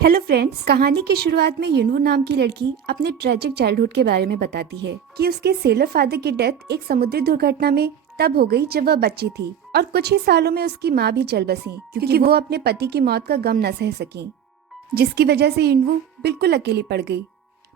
Hello friends, कहानी की शुरुआत में युनवू नाम की लड़की अपने ट्रेजिक चाइल्डहुड के बारे में बताती है कि उसके सेलर फादर की डेथ एक समुद्री दुर्घटना में तब हो गई जब वह बच्ची थी और कुछ ही सालों में उसकी माँ भी चल बसी क्योंकि वो अपने पति की मौत का गम न सह सकी, जिसकी वजह से युनवू बिल्कुल अकेली पड़ गई।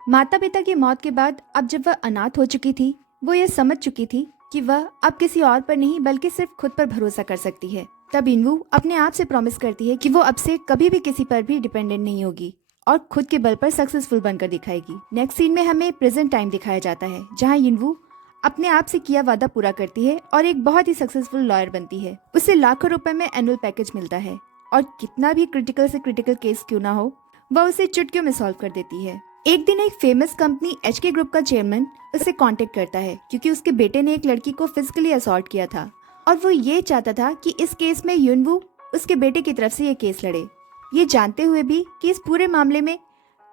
माता पिता की मौत के बाद अब जब वह अनाथ हो चुकी थी, वो यह समझ चुकी थी कि वह अब किसी और पर नहीं बल्कि सिर्फ खुद पर भरोसा कर सकती है। तब युनवू अपने आप से प्रॉमिस करती है कि वो अब से कभी भी किसी पर भी डिपेंडेंट नहीं होगी और खुद के बल पर सक्सेसफुल बनकर दिखाएगी। नेक्स्ट सीन में हमें प्रेजेंट टाइम दिखाया जाता है, जहाँ युनवू अपने आप से किया वादा पूरा करती है और एक बहुत ही सक्सेसफुल लॉयर बनती है। उसे लाखों रुपए में एनुअल पैकेज मिलता है और कितना भी क्रिटिकल से क्रिटिकल केस क्यों ना हो, वह उसे चुटकियों में सॉल्व कर देती है। एक दिन एक फेमस कंपनी एचके ग्रुप का चेयरमैन उसे कांटेक्ट करता है क्योंकि उसके बेटे ने एक लड़की को फिजिकली असॉल्ट किया था और वो ये चाहता था कि इस केस में युनवू उसके बेटे की तरफ से ये केस लड़े। ये जानते हुए भी कि इस पूरे मामले में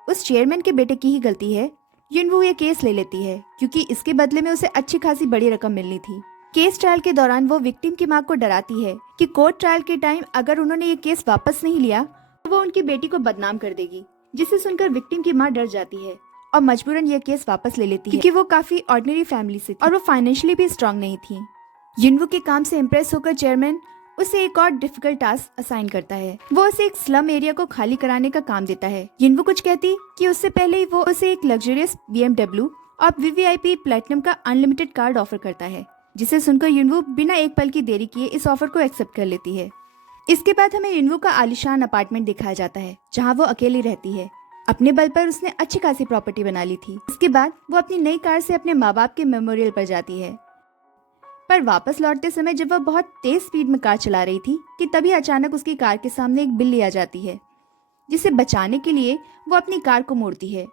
उस चेयरमैन के बेटे की ही गलती है, युनवू ये केस ले लेती है क्योंकि इसके बदले में उसे अच्छी खासी बड़ी रकम मिलनी थी। केस ट्रायल के दौरान वो विक्टिम की मां को डराती है कि कोर्ट ट्रायल के टाइम अगर उन्होंने ये केस वापस नहीं लिया तो वो उनकी बेटी को बदनाम कर देगी, जिसे सुनकर विक्टिम की मां डर जाती है और मजबूरन ये केस वापस ले लेती है क्योंकि वो काफी ऑर्डिनरी फैमिली से थी और वो फाइनेंशियली भी स्ट्रांग नहीं थी। युनवू के काम से इम्प्रेस होकर चेयरमैन उसे एक और डिफिकल्ट टास्क असाइन करता है। वो उसे एक स्लम एरिया को खाली कराने का काम देता है। युनवू कुछ कहती कि उससे पहले ही वो उसे एक लग्जरियस BMW और VVIP प्लेटिनम का अनलिमिटेड कार्ड ऑफर करता है, जिसे सुनकर युनवू बिना एक पल की देरी किए इस ऑफर को एक्सेप्ट कर लेती है। इसके बाद हमें युनवू का आलीशान अपार्टमेंट दिखाया जाता है, जहाँ वो अकेली रहती है। अपने बल पर उसने अच्छी खासी प्रॉपर्टी बना ली थी। इसके बाद वो अपनी नई कार से अपने माँ बाप के मेमोरियल पर जाती है, पर वापस लौटते समय जब वह बहुत तेज स्पीड में कार चला रही थी कि तभी अचानक उसकी कार के सामने एक बिल्ली आ जाती है, जिसे बचाने के लिए वो अपनी कार को मोड़ती है,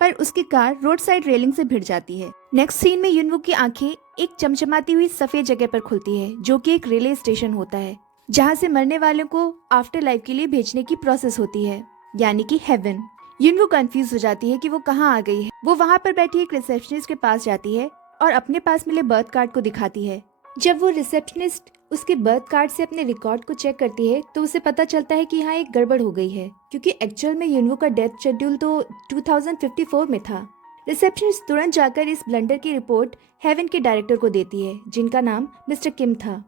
पर उसकी कार रोड साइड रेलिंग से भिड़ जाती है। नेक्स्ट सीन में युनवू की आंखें एक चमचमाती हुई सफेद जगह पर खुलती है, जो कि एक रेलवे स्टेशन होता है, जहाँ से मरने वालों को आफ्टर लाइफ के लिए भेजने की प्रोसेस होती है, यानी कि हेवन। युनवू कंफ्यूज हो जाती है कि वो कहाँ आ गई है। वो वहाँ पर बैठी एक रिसेप्शनिस्ट के पास जाती है और अपने पास मिले बर्थ कार्ड को दिखाती है। जब वो रिसेप्शनिस्ट उसके बर्थ कार्ड से अपने रिकॉर्ड को चेक करती है तो उसे पता चलता है कि यहाँ एक गड़बड़ हो गई है, क्योंकि एक्चुअल में युनवू का डेथ शेड्यूल तो 2054 में था। रिसेप्शनिस्ट तुरंत जाकर इस ब्लंडर की रिपोर्ट हेवन के डायरेक्टर को देती है, जिनका नाम मिस्टर किम था।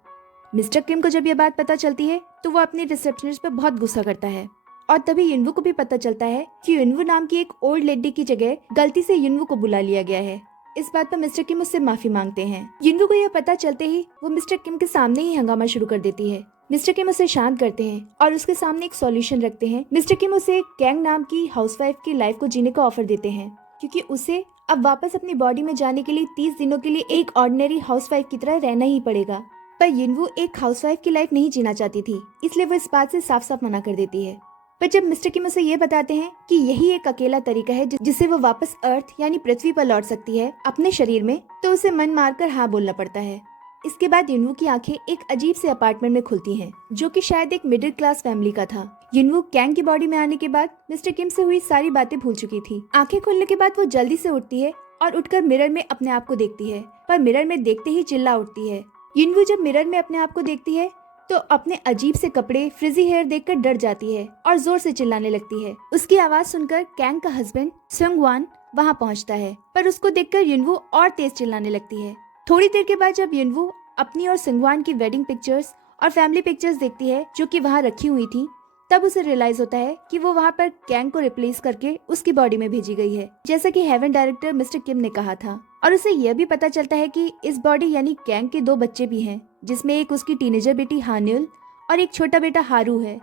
मिस्टर किम को जब यह बात पता चलती है तो वो अपनी रिसेप्शनिस्ट पर बहुत गुस्सा करता है और तभी युनवू को भी पता चलता है कि युनवू नाम की एक ओल्ड लेडी की जगह गलती से युनवू को बुला लिया गया है। इस बात पर मिस्टर किम उससे माफी मांगते हैं। युनवू को यह पता चलते ही वो मिस्टर किम के सामने ही हंगामा शुरू कर देती है। मिस्टर किम उसे शांत करते हैं और उसके सामने एक सॉल्यूशन रखते हैं। मिस्टर किम उसे कैंग नाम की हाउसवाइफ की लाइफ को जीने का ऑफर देते हैं, क्योंकि उसे अब वापस अपनी बॉडी में जाने के लिए 30 दिनों के लिए एक ऑर्डिनरी हाउसवाइफ की तरह रहना ही पड़ेगा। पर युनवू एक हाउसवाइफ की लाइफ नहीं जीना चाहती थी, इसलिए वो इस बात से साफ साफ मना कर देती है। पर जब मिस्टर किम उसे ये बताते हैं कि यही एक अकेला तरीका है जिससे वो वापस अर्थ यानी पृथ्वी पर लौट सकती है अपने शरीर में, तो उसे मन मारकर हाँ बोलना पड़ता है। इसके बाद युनवू की आंखें एक अजीब से अपार्टमेंट में खुलती हैं, जो कि शायद एक मिडिल क्लास फैमिली का था। युनवू कैंग की बॉडी में आने के बाद मिस्टर किम से हुई सारी बातें भूल चुकी थी। आंखें खुलने के बाद वो जल्दी से उठती है और उठकर मिरर में अपने आप को देखती है, पर मिरर में देखते ही चिल्ला उठती है। युनवू जब मिरर में अपने आप को देखती है तो अपने अजीब से कपड़े, फ्रिजी हेयर देखकर डर जाती है और जोर से चिल्लाने लगती है। उसकी आवाज सुनकर कैंग का हस्बैंड सुंगवान वहां पहुंचता है, पर उसको देखकर युनवू और तेज चिल्लाने लगती है। थोड़ी देर के बाद जब युनवू अपनी और सुंगवान की वेडिंग पिक्चर्स और फैमिली पिक्चर्स देखती है जो कि वहां रखी हुई थी, तब उसे रियलाइज होता है कि वो वहां पर कैंग को रिप्लेस करके उसकी बॉडी में भेजी गई है, जैसा कि हेवन डायरेक्टर मिस्टर किम ने कहा था। और उसे यह भी पता चलता है कि इस बॉडी यानी कैंग के 2 बच्चे भी हैं, जिसमें एक उसकी टीनेजर बेटी हान्युल और एक छोटा बेटा हारू है।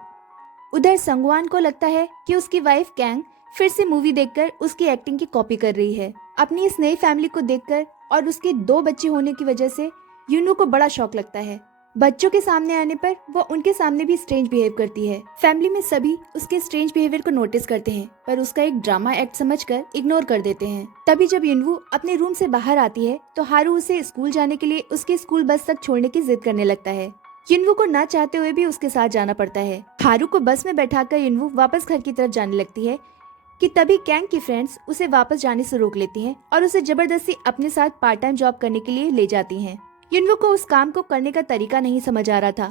उधर संगवान को लगता है कि उसकी वाइफ कैंग फिर से मूवी देखकर उसकी एक्टिंग की कॉपी कर रही है। अपनी इस नई फैमिली को देखकर और उसके 2 बच्चे होने की वजह से युनवू को बड़ा शौक लगता है। बच्चों के सामने आने पर वो उनके सामने भी स्ट्रेंज बिहेव करती है। फैमिली में सभी उसके स्ट्रेंज बिहेवियर को नोटिस करते हैं, पर उसका एक ड्रामा एक्ट समझकर इग्नोर कर देते हैं। तभी जब युनवू अपने रूम से बाहर आती है तो हारू उसे स्कूल जाने के लिए उसके स्कूल बस तक छोड़ने की जिद करने लगता है। युनवू को ना चाहते हुए भी उसके साथ जाना पड़ता है। हारू को बस में बैठाकर युनवू वापस घर की तरफ जाने लगती है कि तभी कैंग की फ्रेंड्स उसे वापस जाने से रोक लेती हैं और उसे जबरदस्ती अपने साथ पार्ट टाइम जॉब करने के लिए ले जाती हैं। युनवू को उस काम को करने का तरीका नहीं समझ आ रहा था,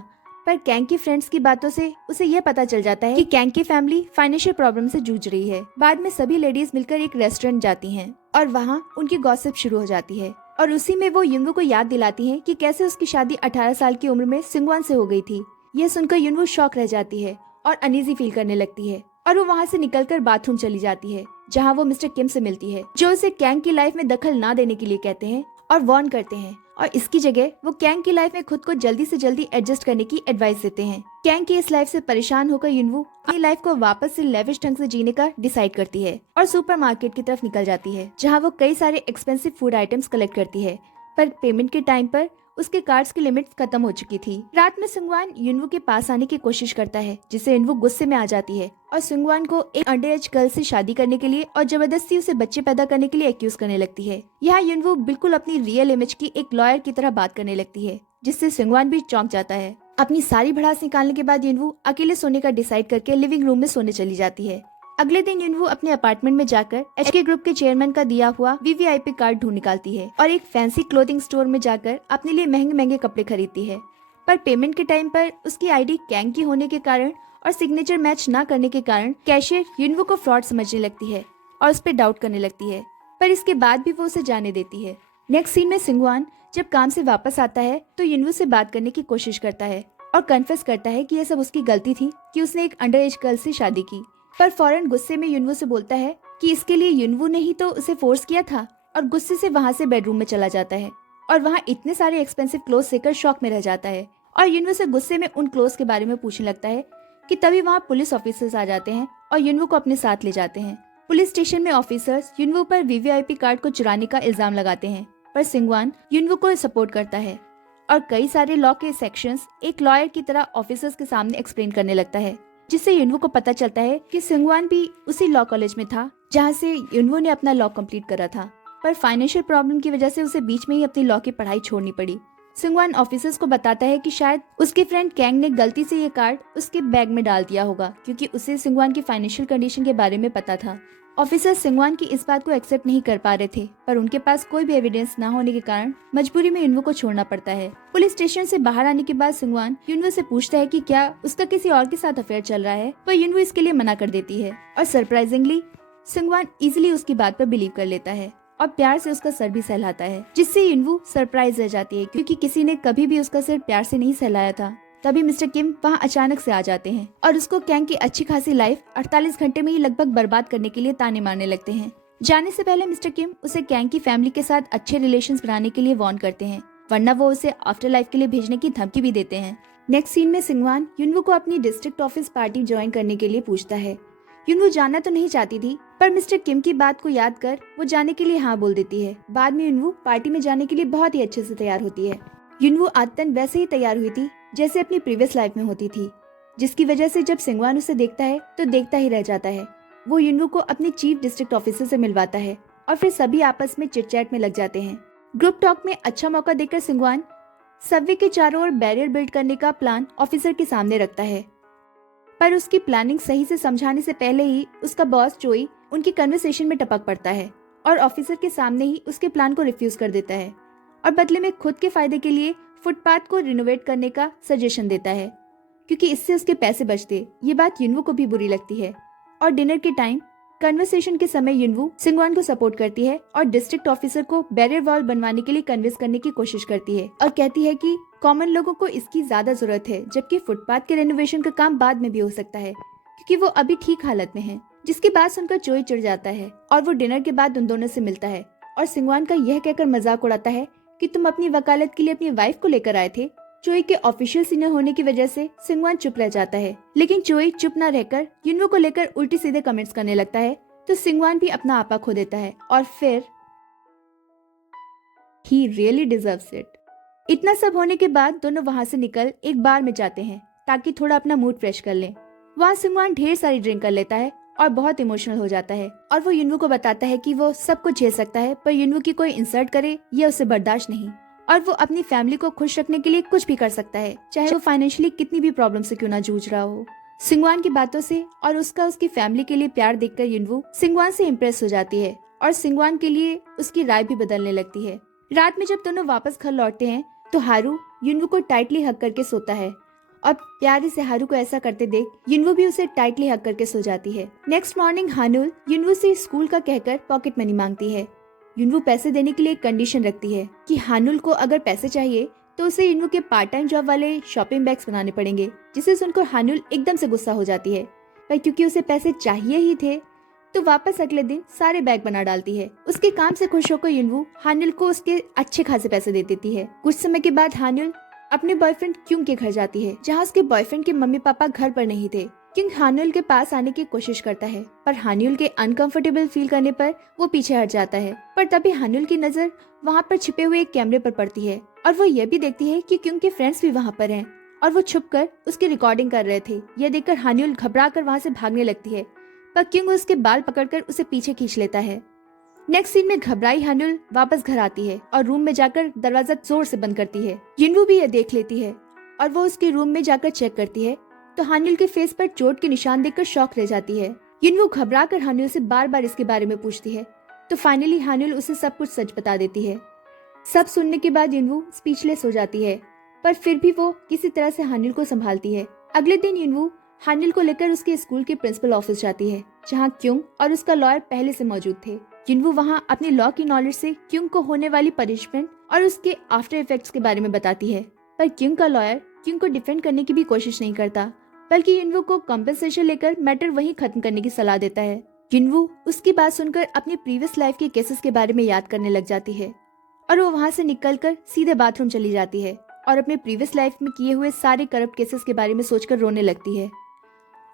पर कैंग की फ्रेंड्स की बातों से उसे यह पता चल जाता है कि कैंग की फैमिली फाइनेंशियल प्रॉब्लम से जूझ रही है। बाद में सभी लेडीज मिलकर एक रेस्टोरेंट जाती हैं और वहाँ उनकी गॉसिप शुरू हो जाती है और उसी में वो युनवू को याद दिलाती हैं कि कैसे उसकी शादी 18 साल की उम्र में सिंगवान से हो गई थी। यह सुनकर युनवू शॉक रह जाती है और अनईजी फील करने लगती है और वो वहाँ से निकलकर बाथरूम चली जाती है, जहाँ वो मिस्टर किम से मिलती है, जो उसे कैंग की लाइफ में दखल ना देने के लिए कहते हैं और वार्न करते हैं, और इसकी जगह वो कैंग की लाइफ में खुद को जल्दी से जल्दी एडजस्ट करने की एडवाइस देते हैं। कैंग की इस लाइफ से परेशान होकर युनवू अपनी लाइफ को वापस से लेविश ढंग से जीने का डिसाइड करती है और सुपरमार्केट की तरफ निकल जाती है, जहाँ वो कई सारे एक्सपेंसिव फूड आइटम्स कलेक्ट करती है। पर पेमेंट के टाइम पर उसके कार्ड्स की लिमिट खत्म हो चुकी थी। रात में सुंगवान युनवू के पास आने की कोशिश करता है, जिससे युनवू गुस्से में आ जाती है और सुंगवान को एक अंडर एज गर्ल से शादी करने के लिए और जबरदस्ती उसे बच्चे पैदा करने के लिए एक्यूज करने लगती है। यहाँ युनवू बिल्कुल अपनी रियल इमेज की एक लॉयर की तरह बात करने लगती है, जिससे सुंगवान भी चौंक जाता है। अपनी सारी भड़ास निकालने के बाद युनवू अकेले सोने का डिसाइड करके लिविंग रूम में सोने चली जाती है। अगले दिन युनवू अपने अपार्टमेंट में जाकर एचके ग्रुप के चेयरमैन का दिया हुआ वीवीआईपी कार्ड ढूंढ निकालती है और एक फैंसी क्लोथिंग स्टोर में जाकर अपने लिए महंगे महंगे कपड़े खरीदती है। पर पेमेंट के टाइम पर उसकी आईडी कैंग की होने के कारण और सिग्नेचर मैच न करने के कारण कैशियर युनवू को फ्रॉड समझने लगती है और उस पर डाउट करने लगती है, पर इसके बाद भी वो उसे जाने देती है। नेक्स्ट सीन में सिंगवान जब काम से वापस आता है तो युनवू से बात करने की कोशिश करता है और कन्फेस करता है कि यह सब उसकी गलती थी कि उसने एक अंडर एज गर्ल से शादी की। पर फौरन गुस्से में युनवू से बोलता है कि इसके लिए युनवू ने ही तो उसे फोर्स किया था, और गुस्से से वहाँ से बेडरूम में चला जाता है और वहाँ इतने सारे एक्सपेंसिव क्लोथ देखकर शॉक में रह जाता है और युनवू से गुस्से में उन क्लोथ्स के बारे में पूछने लगता है कि तभी वहाँ पुलिस ऑफिसर्स आ जाते हैं और युनवू को अपने साथ ले जाते हैं। पुलिस स्टेशन में ऑफिसर्स युनवू पर वीवीआईपी कार्ड को चुराने का इल्जाम लगाते हैं, पर सिंगवान युनवू को सपोर्ट करता है और कई सारे लॉ के सेक्शंस एक लॉयर की तरह ऑफिसर्स के सामने एक्सप्लेन करने लगता है, जिससे युनवू को पता चलता है कि सिंगवान भी उसी लॉ कॉलेज में था जहाँ से युनवू ने अपना लॉ कंप्लीट करा था, पर फाइनेंशियल प्रॉब्लम की वजह से उसे बीच में ही अपनी लॉ की पढ़ाई छोड़नी पड़ी। सिंगवान ऑफिसर्स को बताता है कि शायद उसके फ्रेंड कैंग ने गलती से ये कार्ड उसके बैग में डाल दिया होगा, क्योंकि उसे सिंगवान की फाइनेंशियल कंडीशन के बारे में पता था। ऑफिसर्स सिंगवान की इस बात को एक्सेप्ट नहीं कर पा रहे थे, पर उनके पास कोई भी एविडेंस न होने के कारण मजबूरी में युनवू को छोड़ना पड़ता है। पुलिस स्टेशन से बाहर आने के बाद सिंगवान युनवू से पूछता है कि क्या उसका किसी और के साथ अफेयर चल रहा है, पर युनवू इसके लिए मना कर देती है और सरप्राइजिंगली सिंगवान इजीली उसकी बात पर बिलीव कर लेता है और प्यार से उसका सर भी सहलाता है, जिससे युनवू सरप्राइज रह जाती है क्योंकि किसी ने कभी भी उसका सिर प्यार से नहीं सहलाया था। तभी मिस्टर किम वहाँ अचानक से आ जाते हैं और उसको कैंग की अच्छी खासी लाइफ 48 घंटे में ही लगभग बर्बाद करने के लिए ताने मारने लगते हैं। जाने से पहले मिस्टर किम उसे कैंग की फैमिली के साथ अच्छे रिलेशंस बनाने के लिए वार्न करते हैं, वरना वो उसे आफ्टर लाइफ के लिए भेजने की धमकी भी देते हैं। नेक्स्ट सीन में सिंगवान युनवू को अपनी डिस्ट्रिक्ट ऑफिस पार्टी ज्वाइन करने के लिए पूछता है। युनवू जाना तो नहीं चाहती थी, पर मिस्टर किम की बात को याद कर वो जाने के लिए हाँ बोल देती है। बाद में युनवू पार्टी में जाने के लिए बहुत ही अच्छे से तैयार होती है। युनवू आदतन वैसे ही तैयार हुई थी जैसे अपनी प्रीवियस लाइफ में होती थी, जिसकी वजह से जब सिंगवान उसे देखता है तो देखता ही रह जाता है। वो युनवू को अपने चीफ डिस्ट्रिक्ट ऑफिसर से मिलवाता है और फिर सभी आपस में चिट चैट में लग जाते हैं। ग्रुप टॉक में अच्छा मौका देकर सिंगवान सबवे के चारों ओर बैरियर बिल्ड करने का प्लान ऑफिसर के सामने रखता है, पर उसकी प्लानिंग सही से समझाने से पहले ही उसका बॉस चोई उनकी कन्वर्सेशन में टपक पड़ता है और ऑफिसर के सामने ही उसके प्लान को रिफ्यूज कर देता है और बदले में खुद के फायदे के लिए फुटपाथ को रिनोवेट करने का सजेशन देता है, क्योंकि इससे उसके पैसे बचते। ये बात युनवू को भी बुरी लगती है और डिनर के टाइम कन्वर्सेशन के समय युनवू सिंगवान को सपोर्ट करती है और डिस्ट्रिक्ट ऑफिसर को बैरियर वॉल बनवाने के लिए कन्विंस करने की कोशिश करती है और कहती है कि कॉमन लोगों को इसकी ज्यादा जरूरत है, जबकि फुटपाथ के रेनोवेशन का काम बाद में भी हो सकता है क्योंकि वो अभी ठीक हालत में है। जिसकी बात सुनकर चोई चिढ़ जाता है और वो डिनर के बाद उन दोनों से मिलता है और सिंगवान का यह कहकर मजाक उड़ाता है कि तुम अपनी वकालत के लिए अपनी वाइफ को लेकर आए थे। चोई के ऑफिशियल सीनियर होने की वजह से सिंगवान चुप रह जाता है, लेकिन चोई चुप न रहकर युनवू को लेकर उल्टी सीधे कमेंट्स करने लगता है, तो सिंगवान भी अपना आपा खो देता है और फिर ही रियली डिजर्व्स इट। इतना सब होने के बाद दोनों वहाँ से निकल एक बार में जाते हैं ताकि थोड़ा अपना मूड फ्रेश कर लें। वहाँ सिंगवान ढेर सारी ड्रिंक कर लेता है और बहुत इमोशनल हो जाता है और वो युनवू को बताता है कि वो सब कुछ झेल सकता है, पर युनवू की कोई इंसल्ट करे ये उसे बर्दाश्त नहीं और वो अपनी फैमिली को खुश रखने के लिए कुछ भी कर सकता है, चाहे वो फाइनेंशियली कितनी भी प्रॉब्लम से क्यों ना जूझ रहा हो। सिंगवान की बातों से और उसकी फैमिली के लिए प्यार देखकर युनवू सिंगवान से इम्प्रेस हो जाती है और सिंगवान के लिए उसकी राय भी बदलने लगती है। रात में जब दोनों वापस घर लौटते हैं तो हारू युनवू को टाइटली हग करके सोता है और प्यारे से हारू को ऐसा करते देख युनवू भी उसे टाइटली हग करके सो जाती है। नेक्स्ट मॉर्निंग हानुल युनवू से स्कूल का कहकर पॉकेट मनी मांगती है। युनवू पैसे देने के लिए एक कंडीशन रखती है कि हानुल को अगर पैसे चाहिए तो उसे युनवू के पार्ट टाइम जॉब वाले शॉपिंग बैग्स बनाने पड़ेंगे, जिसे सुनकर हानुल एकदम से गुस्सा हो जाती है। पर क्योंकि उसे पैसे चाहिए ही थे तो वापस अगले दिन सारे बैग बना डालती है। उसके काम से खुश होकर युनवू हानुल को उसके अच्छे खासे पैसे दे देती है। कुछ समय के बाद हानुल अपने बॉयफ्रेंड क्यों के घर जाती है, जहाँ उसके बॉयफ्रेंड के मम्मी पापा घर पर नहीं थे। क्यों हानुल के पास आने की कोशिश करता है, पर हानुल के अनकंफर्टेबल फील करने पर वो पीछे हट जाता है। पर तभी हानुल की नजर वहाँ पर छिपे हुए एक कैमरे पर पड़ती है और वो ये भी देखती है कि क्यों के फ्रेंड्स भी वहाँ पर हैं और वो छुपकर उसकी रिकॉर्डिंग कर रहे थे। यह देखकर हानुल घबरा कर वहाँ से भागने लगती है, पर क्यों उसके बाल पकड़कर उसे पीछे खींच लेता है। नेक्स्ट सीन में घबराई हानुल वापस घर आती है और रूम में जाकर दरवाजा जोर से बंद करती है। युनवू भी यह देख लेती है और वो उसके रूम में जाकर चेक करती है तो हानुल के फेस पर चोट के निशान देखकर शॉक रह जाती है। युनवू घबरा कर हानुल से बार बार इसके बारे में पूछती है तो फाइनली हानुल उसे सब कुछ सच बता देती है। सब सुनने के बाद युनवू स्पीचलेस हो जाती है, पर फिर भी वो किसी तरह से हानुल को संभालती है। अगले दिन युनवू हानुल को लेकर उसके स्कूल के प्रिंसिपल ऑफिस जाती है, जहाँ क्योंग और उसका लॉयर पहले से मौजूद थे। युनवू वहाँ अपने लॉ की नॉलेज से क्योंग को होने वाली पनिशमेंट और उसके आफ्टर इफेक्ट्स के बारे में बताती है, पर क्योंग का लॉयर क्योंग को डिफेंड करने की भी कोशिश नहीं करता, बल्कि युनवू को कॉम्पेंसेशन लेकर मैटर वहीं खत्म करने की सलाह देता है। युनवू उसकी बात सुनकर अपनी प्रीवियस लाइफ के केसेस के बारे में याद करने लग जाती है और वो वहाँ से निकलकर सीधे बाथरूम चली जाती है और अपने प्रीवियस लाइफ में किए हुए सारे करप्ट केसेस के बारे में सोचकर रोने लगती है।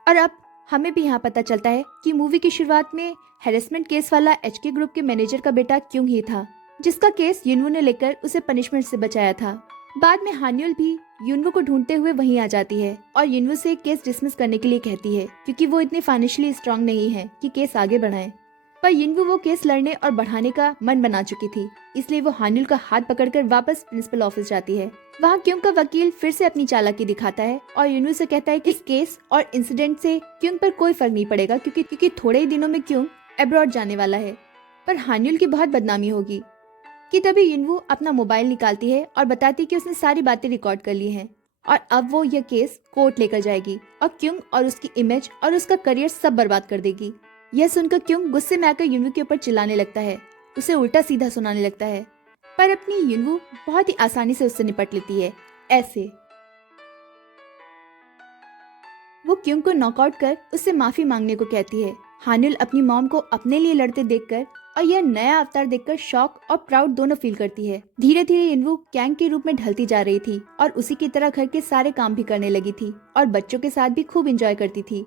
और अब हमें भी यहाँ पता चलता है कि मूवी की शुरुआत में हैरेसमेंट केस वाला एचके ग्रुप के मैनेजर का बेटा क्यों ही था, जिसका केस युनवू ने लेकर उसे पनिशमेंट से बचाया था। बाद में हानुल भी युनवू को ढूंढते हुए वहीं आ जाती है और युनवू से केस डिसमिस करने के लिए कहती है, क्योंकि वो इतने फाइनेंशियली स्ट्रांग नहीं है कि केस आगे बढ़ाएं। पर युनवू वो केस लड़ने और बढ़ाने का मन बना चुकी थी, इसलिए वो हानुल का हाथ पकड़कर वापस प्रिंसिपल ऑफिस जाती है। वहाँ क्यों का वकील फिर से अपनी चालाकी दिखाता है और युनवू से कहता है कि इस केस और इंसिडेंट से क्यों पर कोई फर्क नहीं पड़ेगा, क्योंकि थोड़े ही दिनों में क्यों अब्रॉड जाने वाला है, पर हानुल की बहुत बदनामी होगी। कि तभी युनवू अपना मोबाइल निकालती है और बताती कि उसने सारी बातें रिकॉर्ड कर ली हैं और अब वो यह केस कोर्ट लेकर जाएगी और क्यों और उसकी इमेज और उसका करियर सब बर्बाद कर देगी। यह सुनकर क्यों गुस्से में आकर युनवू के ऊपर चिल्लाने लगता है, उसे उल्टा सीधा सुनाने लगता है, पर अपनी युनवू बहुत ही आसानी से उससे निपट लेती है। ऐसे वो क्यों को नॉकआउट कर उससे माफी मांगने को कहती है। हानुल अपनी मॉम को अपने लिए लड़ते देखकर और यह नया अवतार देखकर शॉक और प्राउड दोनों फील करती है। धीरे धीरे युनवू कैंग के रूप में ढलती जा रही थी और उसी की तरह घर के सारे काम भी करने लगी थी और बच्चों के साथ भी खूब एंजॉय करती थी।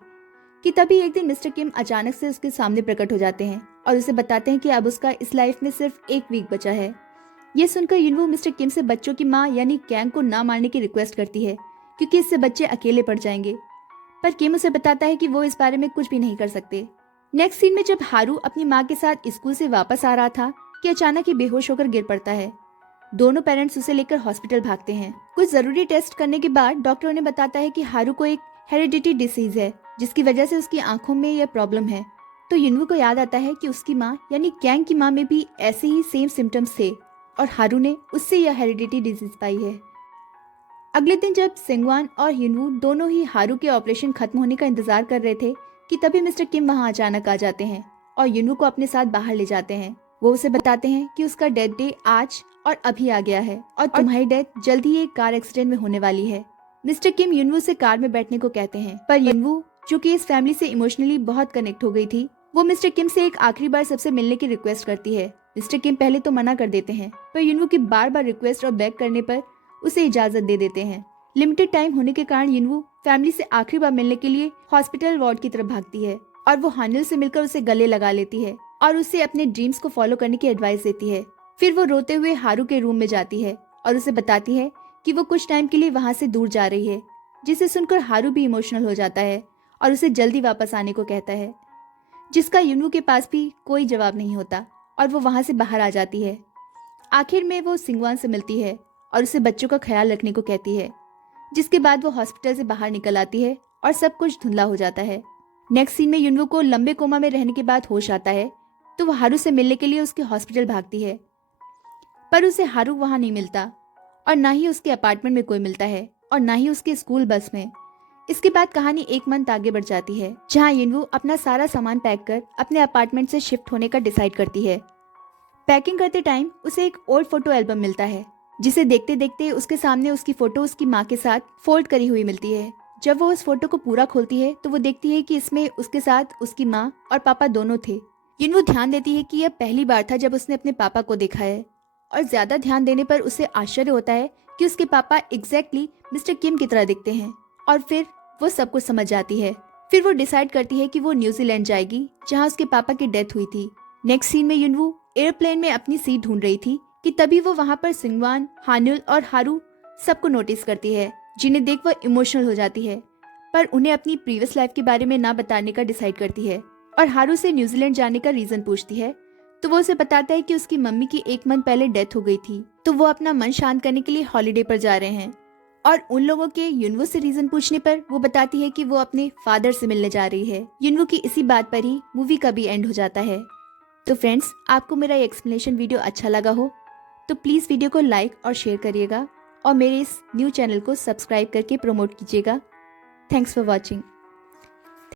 कि तभी एक दिन मिस्टर किम अचानक से उसके सामने प्रकट हो जाते हैं और उसे बताते हैं कि अब उसका इस लाइफ में सिर्फ एक वीक बचा है। ये सुनकर युनवू मिस्टर किम से बच्चों की माँ यानी कैंग को ना मारने की रिक्वेस्ट करती है, क्योंकि इससे बच्चे अकेले पड़ जाएंगे। पर किम उसे बताता है कि वो इस बारे में कुछ भी नहीं कर सकते। नेक्स्ट सीन में जब हारू अपनी माँ के साथ स्कूल से वापस आ रहा था कि अचानक ही बेहोश होकर गिर पड़ता है। दोनों पेरेंट्स उसे लेकर हॉस्पिटल भागते हैं। कुछ जरूरी टेस्ट करने के बाद डॉक्टर उन्हें बताता है कि हारू को एक हेरिडिटी डिसीज है, जिसकी वजह से उसकी आंखों में यह प्रॉब्लम है। तो युनवू को याद आता है कि उसकी माँ यानी कैंग की माँ में भी ऐसे ही सेम सिम्टम्स थे और हारू ने उससे यह हेरिडिटी डिजीज पाई है। अगले दिन जब सेंगवान और युनवू दोनों ही हारू के ऑपरेशन खत्म होने का इंतजार कर रहे थे कि तभी मिस्टर किम वहां अचानक आ जाते हैं और युनवू को अपने साथ बाहर ले जाते हैं। वो उसे बताते हैं कि उसका डेथ डे आज और अभी आ गया है और तुम्हारी डेथ जल्द ही एक कार एक्सीडेंट में होने वाली है। मिस्टर किम युनवू से कार में बैठने को कहते हैं, पर युनवू जो कि इस फैमिली से इमोशनली बहुत कनेक्ट हो गई थी, वो मिस्टर किम से एक आखिरी बार सबसे मिलने की रिक्वेस्ट करती है। मिस्टर किम पहले तो मना कर देते हैं, पर युनवू की बार बार रिक्वेस्ट और बैग करने पर उसे इजाजत दे देते हैं। लिमिटेड टाइम होने के कारण युनवू फैमिली से आखिरी बार मिलने के लिए हॉस्पिटल वार्ड की तरफ भागती है और वो हानुल से मिलकर उसे गले लगा लेती है और उसे अपने ड्रीम्स को फॉलो करने की एडवाइस देती है। फिर वो रोते हुए हारू के रूम में जाती है और उसे बताती है कि वो कुछ टाइम के लिए वहां से दूर जा रही है, जिसे सुनकर हारू भी इमोशनल हो जाता है और उसे जल्दी वापस आने को कहता है, जिसका युनवू के पास भी कोई जवाब नहीं होता और वो वहां से बाहर आ जाती है। आखिर में वो सिंगवान से मिलती है और उसे बच्चों का ख्याल रखने को कहती है, जिसके बाद वो हॉस्पिटल से बाहर निकल आती है और सब कुछ धुंधला हो जाता है। नेक्स्ट सीन में युनवू को लंबे कोमा में रहने के बाद होश आता है तो वो हारू से मिलने के लिए उसके हॉस्पिटल भागती है, पर उसे हारू वहां नहीं मिलता और ना ही उसके अपार्टमेंट में कोई मिलता है। और ना ही उसके स्कूल बस में। इसके बाद कहानी एक मंथ आगे बढ़ जाती है, जहाँ युनवू अपना सारा सामान पैक कर अपने अपार्टमेंट से शिफ्ट होने का डिसाइड करती है। पैकिंग करते टाइम उसे एक ओल्ड फोटो एल्बम मिलता है, जिसे देखते देखते उसके सामने उसकी फोटो उसकी माँ के साथ फोल्ड करी हुई मिलती है। जब वो उस फोटो को पूरा खोलती है तो वो देखती है कि इसमें उसके साथ उसकी माँ और पापा दोनों थे। युनवू ध्यान देती है कि यह पहली बार था जब उसने अपने पापा को देखा है, और ज्यादा ध्यान देने पर उसे आश्चर्य होता है कि उसके पापा एग्जैक्टली मिस्टर किम की तरह दिखते हैं। और फिर वो सब कुछ समझ जाती है। फिर वो डिसाइड करती है कि वो न्यूजीलैंड जाएगी, जहाँ उसके पापा की डेथ हुई थी। नेक्स्ट सीन में युनवू एयरप्लेन में अपनी सीट ढूंढ रही थी कि तभी वो वहाँ पर सिंगवान, हानुल और हारू सबको नोटिस करती है, जिन्हें देख वो इमोशनल हो जाती है, पर उन्हें अपनी प्रीवियस लाइफ के बारे में ना बताने का डिसाइड करती है। और हारू से न्यूजीलैंड जाने का रीजन पूछती है, तो वो उसे बताता है कि उसकी मम्मी की 1 मंथ पहले डेथ हो गई थी, तो वो अपना मन शांत करने के लिए हॉलिडे पर जा रहे हैं। और उन लोगों के युनवू से रीजन पूछने पर वो बताती है कि वो अपने फादर से मिलने जा रही है। युनवू की इसी बात पर ही मूवी का भी एंड हो जाता है। तो फ्रेंड्स, आपको मेरा ये एक्सप्लेनेशन वीडियो अच्छा लगा हो तो प्लीज़ वीडियो को लाइक और शेयर करिएगा, और मेरे इस न्यू चैनल को सब्सक्राइब करके प्रमोट कीजिएगा। Thanks for watching.